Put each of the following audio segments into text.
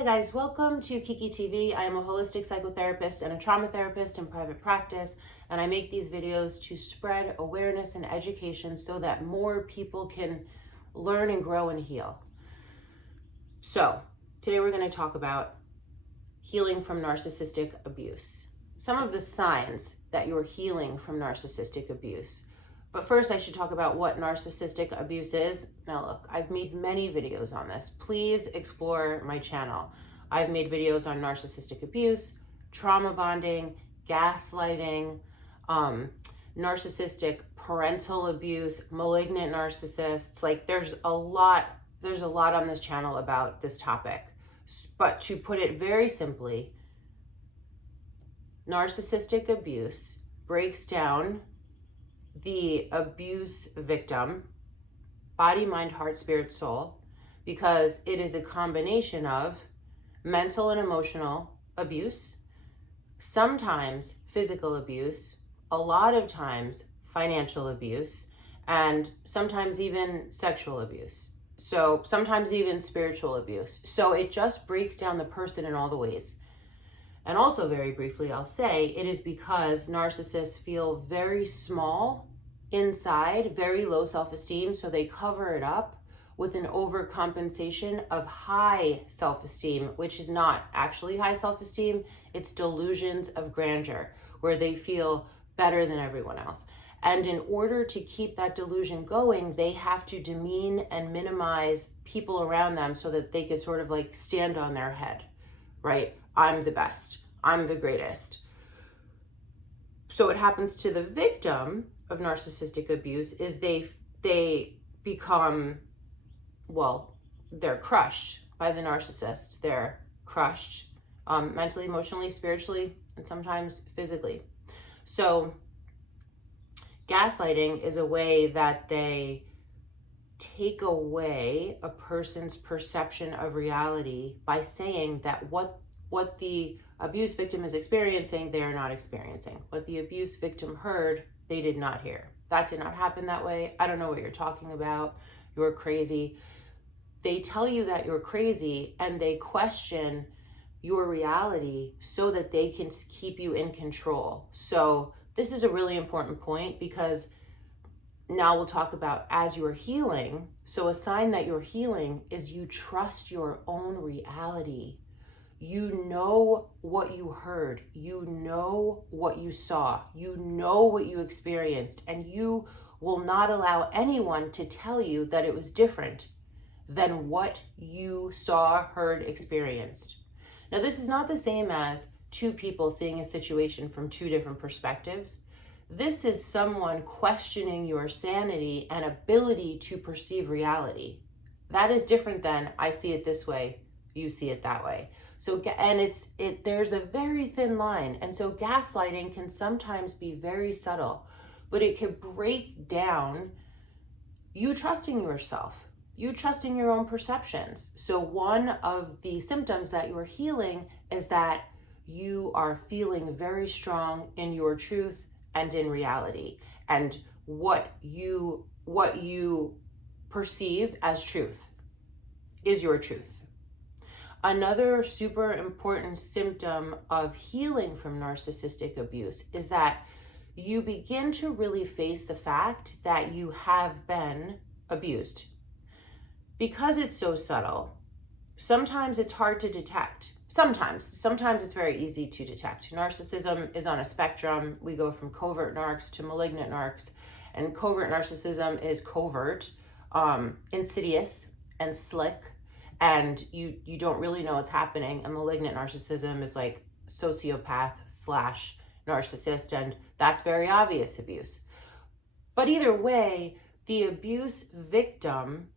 Hi guys, welcome to Kiki TV. I am a holistic psychotherapist and a trauma therapist in private practice, and I make these videos to spread awareness and education so that more people can learn and grow and heal. So today we're going to talk about healing from narcissistic abuse. Some of the signs that you're healing from narcissistic abuse. But first I should talk about what narcissistic abuse is. Now look, I've made many videos on this. Please explore my channel. I've made videos on narcissistic abuse, trauma bonding, gaslighting, narcissistic parental abuse, malignant narcissists. Like there's a lot on this channel about this topic. But to put it very simply, narcissistic abuse breaks down the abuse victim, body, mind, heart, spirit, soul, because it is a combination of mental and emotional abuse, sometimes physical abuse, a lot of times financial abuse, and sometimes even sexual abuse. So sometimes even spiritual abuse. So it just breaks down the person in all the ways. And also, very briefly, I'll say it is because narcissists feel very small inside, very low self-esteem, so they cover it up with an overcompensation of high self-esteem, which is not actually high self-esteem. It's delusions of grandeur, where they feel better than everyone else. And in order to keep that delusion going, they have to demean and minimize people around them so that they could sort of like stand on their head, right? I'm the best. I'm the greatest. So what happens to the victim of narcissistic abuse is they become, well, they're crushed by the narcissist. They're crushed mentally, emotionally, spiritually, and sometimes physically. So gaslighting is a way that they take away a person's perception of reality by saying that what the abuse victim is experiencing, they are not experiencing. What the abuse victim heard, they did not hear. That did not happen that way. I don't know what you're talking about. You're crazy. They tell you that you're crazy and they question your reality so that they can keep you in control. So this is a really important point because now we'll talk about as you're healing. So a sign that you're healing is you trust your own reality. You know what you heard, you know what you saw, you know what you experienced, and you will not allow anyone to tell you that it was different than what you saw, heard, experienced. Now, this is not the same as two people seeing a situation from two different perspectives. This is someone questioning your sanity and ability to perceive reality. That is different than I see it this way, you see it that way. So, and there's a very thin line. And so gaslighting can sometimes be very subtle, but it can break down you trusting yourself, you trusting your own perceptions. So one of the symptoms that you're healing is that you are feeling very strong in your truth and in reality, and what you perceive as truth is your truth. Another super important symptom of healing from narcissistic abuse is that you begin to really face the fact that you have been abused. Because it's so subtle, sometimes it's hard to detect. Sometimes it's very easy to detect. Narcissism is on a spectrum. We go from covert narcs to malignant narcs, and covert narcissism is covert, insidious, and slick, and you don't really know what's happening. And malignant narcissism is like sociopath / narcissist, and that's very obvious abuse. But either way, the abuse victim,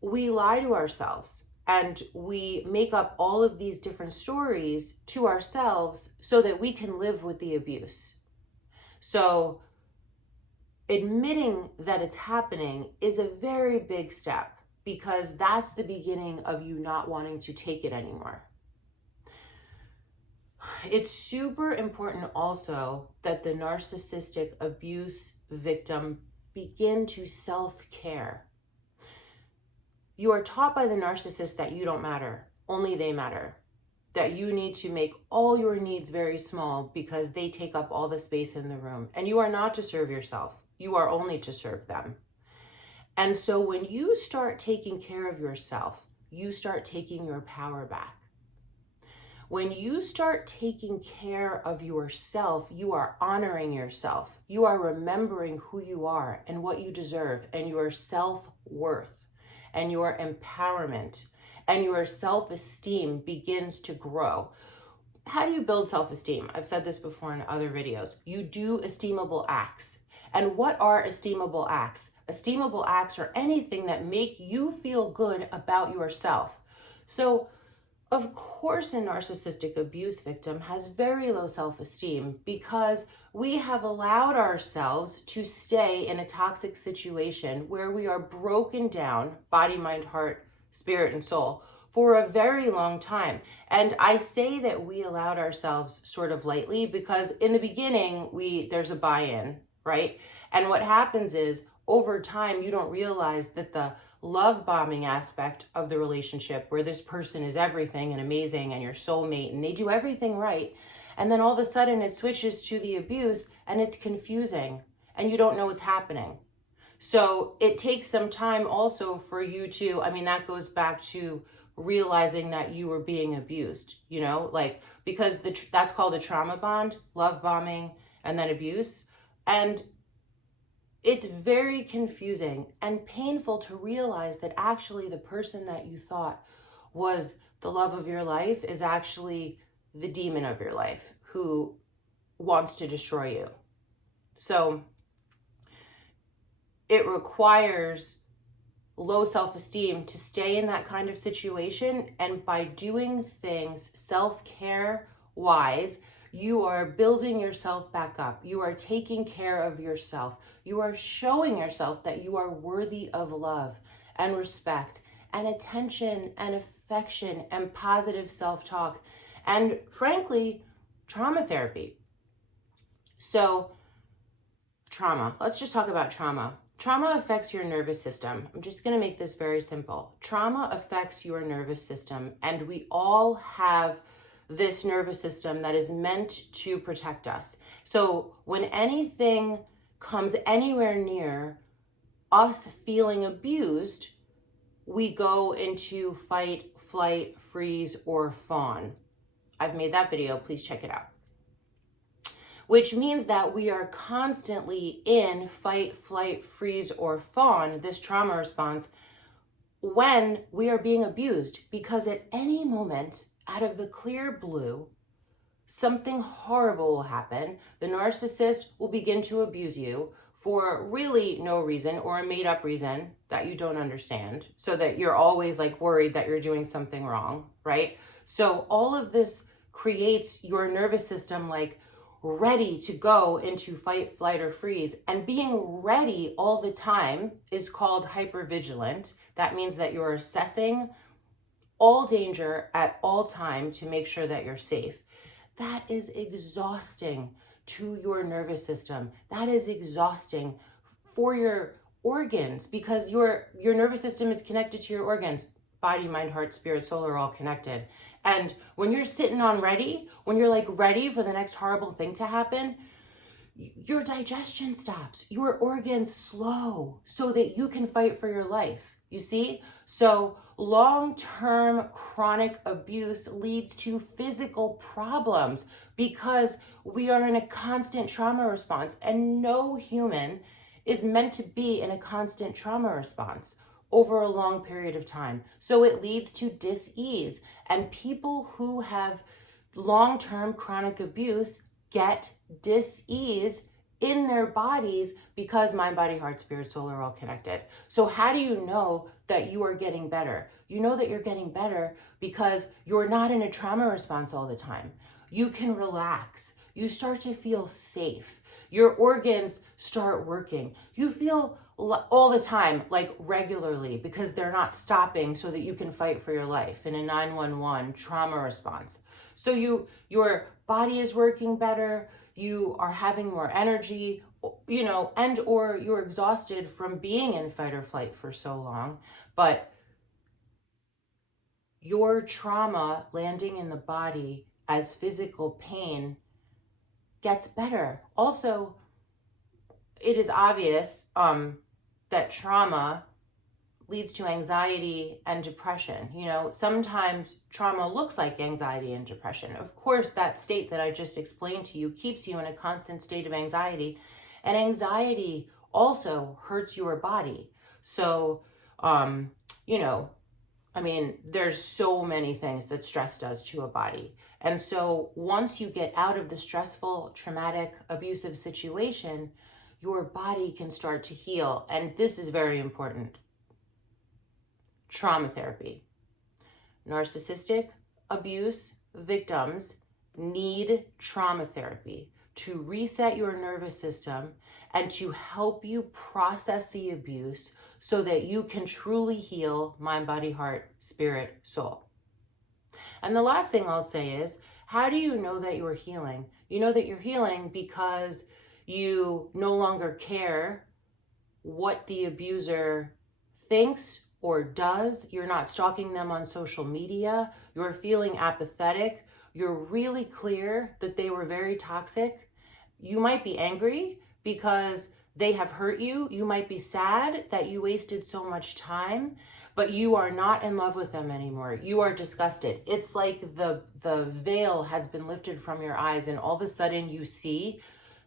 we lie to ourselves and we make up all of these different stories to ourselves so that we can live with the abuse. So admitting that it's happening is a very big step, because that's the beginning of you not wanting to take it anymore. It's super important also that the narcissistic abuse victim begin to self-care. You are taught by the narcissist that you don't matter, only they matter. That you need to make all your needs very small because they take up all the space in the room. And you are not to serve yourself. You are only to serve them. And so when you start taking care of yourself, you start taking your power back. When you start taking care of yourself, you are honoring yourself. You are remembering who you are and what you deserve, and your self-worth and your empowerment and your self-esteem begins to grow. How do you build self-esteem? I've said this before in other videos. You do esteemable acts. And what are esteemable acts? Esteemable acts are anything that make you feel good about yourself. So, of course, a narcissistic abuse victim has very low self-esteem because we have allowed ourselves to stay in a toxic situation where we are broken down, body, mind, heart, spirit, and soul, for a very long time. And I say that we allowed ourselves sort of lightly because in the beginning, there's a buy-in, right? And what happens is over time, you don't realize that the love bombing aspect of the relationship, where this person is everything and amazing and your soulmate and they do everything right, and then all of a sudden it switches to the abuse and it's confusing and you don't know what's happening. So it takes some time also for you to, that goes back to realizing that you were being abused, because that's called a trauma bond, love bombing, and then abuse. And it's very confusing and painful to realize that actually the person that you thought was the love of your life is actually the demon of your life who wants to destroy you. So it requires low self-esteem to stay in that kind of situation. And by doing things self-care wise, you are building yourself back up. You are taking care of yourself. You are showing yourself that you are worthy of love and respect and attention and affection and positive self-talk and, frankly, trauma therapy. So, trauma. Let's just talk about trauma. Trauma affects your nervous system. I'm just going to make this very simple. Trauma affects your nervous system, and we all have this nervous system that is meant to protect us. So when anything comes anywhere near us feeling abused, we go into fight, flight, freeze, or fawn. I've made that video. Please check it out. Which means that we are constantly in fight, flight, freeze, or fawn, this trauma response, when we are being abused, because at any moment, out of the clear blue, something horrible will happen. The narcissist will begin to abuse you for really no reason or a made up reason that you don't understand, so that you're always worried that you're doing something wrong, right? So all of this creates your nervous system ready to go into fight, flight, or freeze. And being ready all the time is called hypervigilant. That means that you're assessing all danger at all time to make sure that you're safe. That is exhausting to your nervous system. That is exhausting for your organs, because your nervous system is connected to your organs. Body, mind, heart, spirit, soul are all connected. And when you're sitting on ready, when you're ready for the next horrible thing to happen, your digestion stops, your organs slow so that you can fight for your life. You see? So long-term chronic abuse leads to physical problems because we are in a constant trauma response, and no human is meant to be in a constant trauma response over a long period of time. So it leads to dis-ease, and people who have long-term chronic abuse get dis-ease in their bodies because mind, body, heart, spirit, soul are all connected. So how do you know that you are getting better? You know that you're getting better because you're not in a trauma response all the time. You can relax. You start to feel safe. Your organs start working. You feel all the time, regularly, because they're not stopping so that you can fight for your life in a 911 trauma response. So your body is working better, you are having more energy, and or you're exhausted from being in fight or flight for so long. But your trauma landing in the body as physical pain gets better. Also, it is obvious that trauma leads to anxiety and depression. You know, sometimes trauma looks like anxiety and depression. Of course, that state that I just explained to you keeps you in a constant state of anxiety, and anxiety also hurts your body. So, you know, I mean, there's so many things that stress does to a body. And so once you get out of the stressful, traumatic, abusive situation, your body can start to heal. And this is very important. Trauma therapy. Narcissistic abuse victims need trauma therapy to reset your nervous system and to help you process the abuse so that you can truly heal mind, body, heart, spirit, soul. And the last thing I'll say is, how do you know that you're healing? You know that you're healing because you no longer care what the abuser thinks or does. You're not stalking them on social media. You're feeling apathetic. You're really clear that they were very toxic. You might be angry because they have hurt you. You might be sad that you wasted so much time, but you are not in love with them anymore. You are disgusted. It's like the veil has been lifted from your eyes, and all of a sudden you see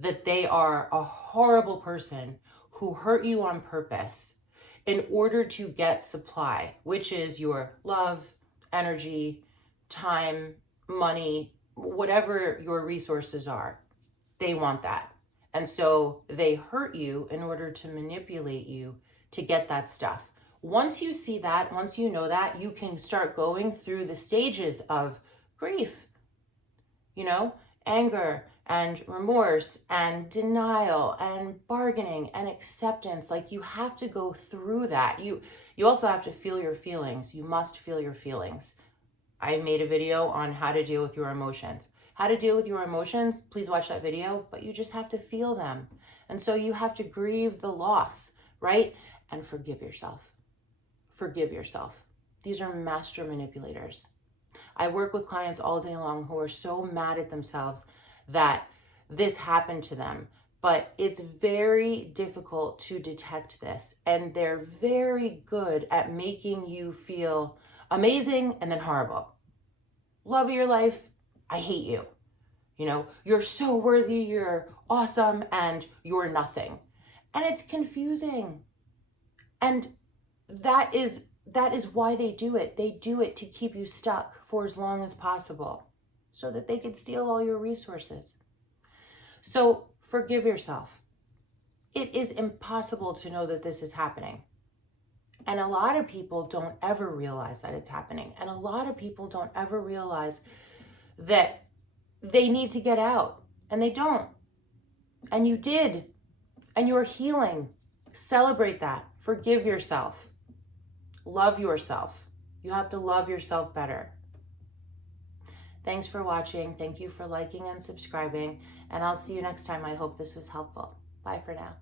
that they are a horrible person who hurt you on purpose in order to get supply, which is your love, energy, time, money, whatever your resources are. They want that. And so they hurt you in order to manipulate you to get that stuff. Once you see that, once you know that, you can start going through the stages of grief, you know, anger and remorse and denial and bargaining and acceptance. Like, you have to go through that. You also have to feel your feelings. You must feel your feelings. I made a video on how to deal with your emotions. How to deal with your emotions, please watch that video, but you just have to feel them. And so you have to grieve the loss, right? And forgive yourself. Forgive yourself. These are master manipulators. I work with clients all day long who are so mad at themselves that this happened to them, but it's very difficult to detect this. And they're very good at making you feel amazing and then horrible. Love of your life, I hate you. You know, you're so worthy, you're awesome, and you're nothing. And it's confusing. And that is why they do it. They do it to keep you stuck for as long as possible so that they could steal all your resources. So forgive yourself. It is impossible to know that this is happening. And a lot of people don't ever realize that it's happening. And a lot of people don't ever realize that they need to get out. And they don't. And you did. And you're healing. Celebrate that. Forgive yourself. Love yourself. You have to love yourself better. Thanks for watching. Thank you for liking and subscribing. And I'll see you next time. I hope this was helpful. Bye for now.